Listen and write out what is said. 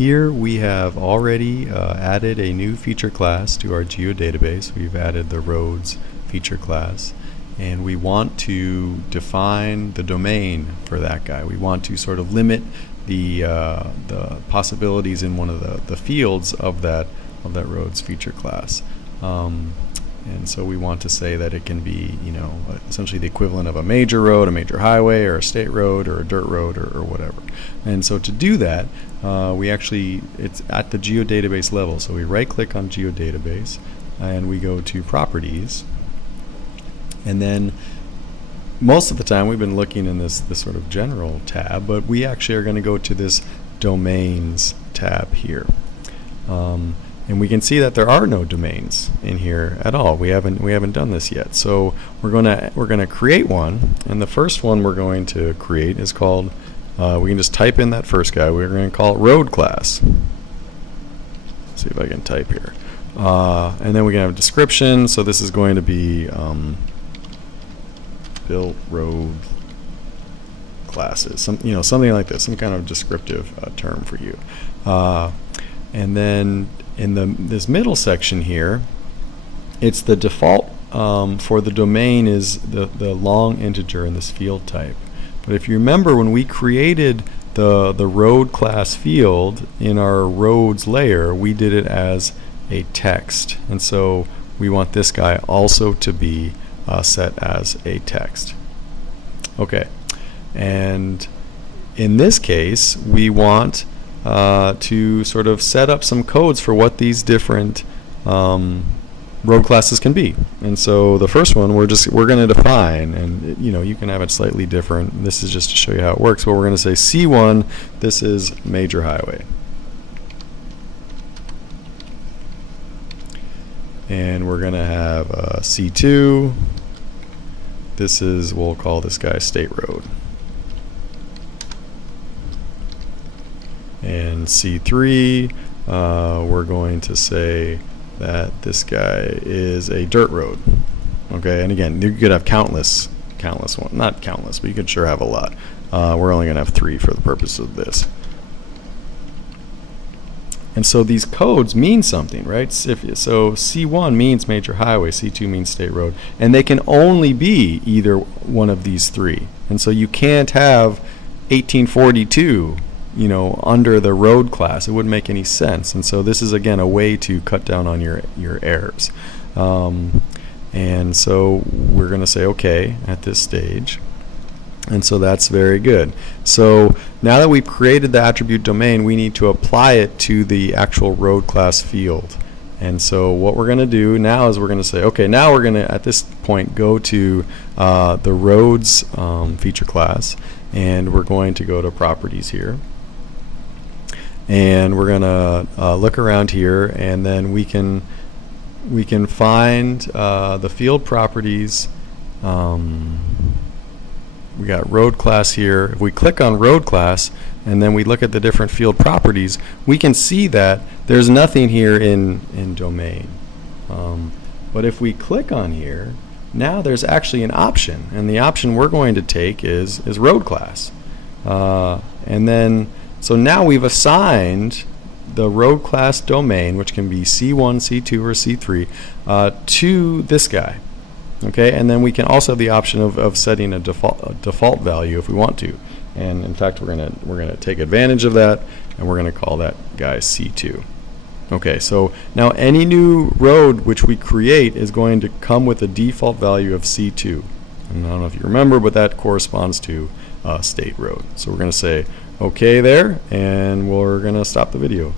Here we have already added a new feature class to our geodatabase. We've added the roads feature class, and we want to define the domain for that guy. We want to sort of limit the possibilities in one of the fields of that roads feature class. And so we want to say that it can be, essentially the equivalent of a major road, a major highway, or a state road, or a dirt road, or whatever. And so to do that, it's at the geodatabase level. So we right-click on geodatabase, and we go to properties. And then most of the time we've been looking in this sort of general tab, but we actually are going to go to this domains tab here. And we can see that there are no domains in here at all. We haven't done this yet. So we're gonna create one, and the first one we're going to create is called. We can just type in that first guy. We're going to call it road class. Let's see if I can type here. And then we can have a description. So this is going to be built road classes. Something like this. Some kind of descriptive term for you. And then in this middle section here, it's the default for the domain is the long integer in this field type. But if you remember, when we created the road class field in our roads layer, we did it as a text, and so we want this guy also to be set as a text. Okay, and in this case we want to sort of set up some codes for what these different road classes can be. And so the first one we're going to define, and you can have it slightly different. This is just to show you how it works, but we're going to say C1, this is major highway. And we're going to have C2, this is, we'll call this guy state road. And C3, we're going to say that this guy is a dirt road. Okay, and again, you could have countless ones, not countless, but you could sure have a lot. We're only going to have 3 for the purpose of this. And so these codes mean something, right? So C1 means major highway, C2 means state road, and they can only be either one of these 3. And so you can't have 1842 under the road class. It wouldn't make any sense. And so this is again a way to cut down on your errors. And so we're going to say okay at this stage. And so that's very good. So now that we've created the attribute domain, we need to apply it to the actual road class field. And so what we're going to do now is we're going to say, okay, now we're going to, at this point, go to the roads feature class, and we're going to go to properties here. And we're going to look around here, and then we can find the field properties. We got road class here. If we click on road class and then we look at the different field properties, we can see that there's nothing here in domain. But if we click on here, now there's actually an option, and the option we're going to take is road class. And then so now we've assigned the road class domain, which can be C1, C2, or C3, to this guy. Okay, and then we can also have the option of setting a default value if we want to. And in fact, we're gonna take advantage of that, and we're gonna call that guy C2. Okay, so now any new road which we create is going to come with a default value of C2. And I don't know if you remember, but that corresponds to state road. So we're gonna say okay there, and we're gonna stop the video.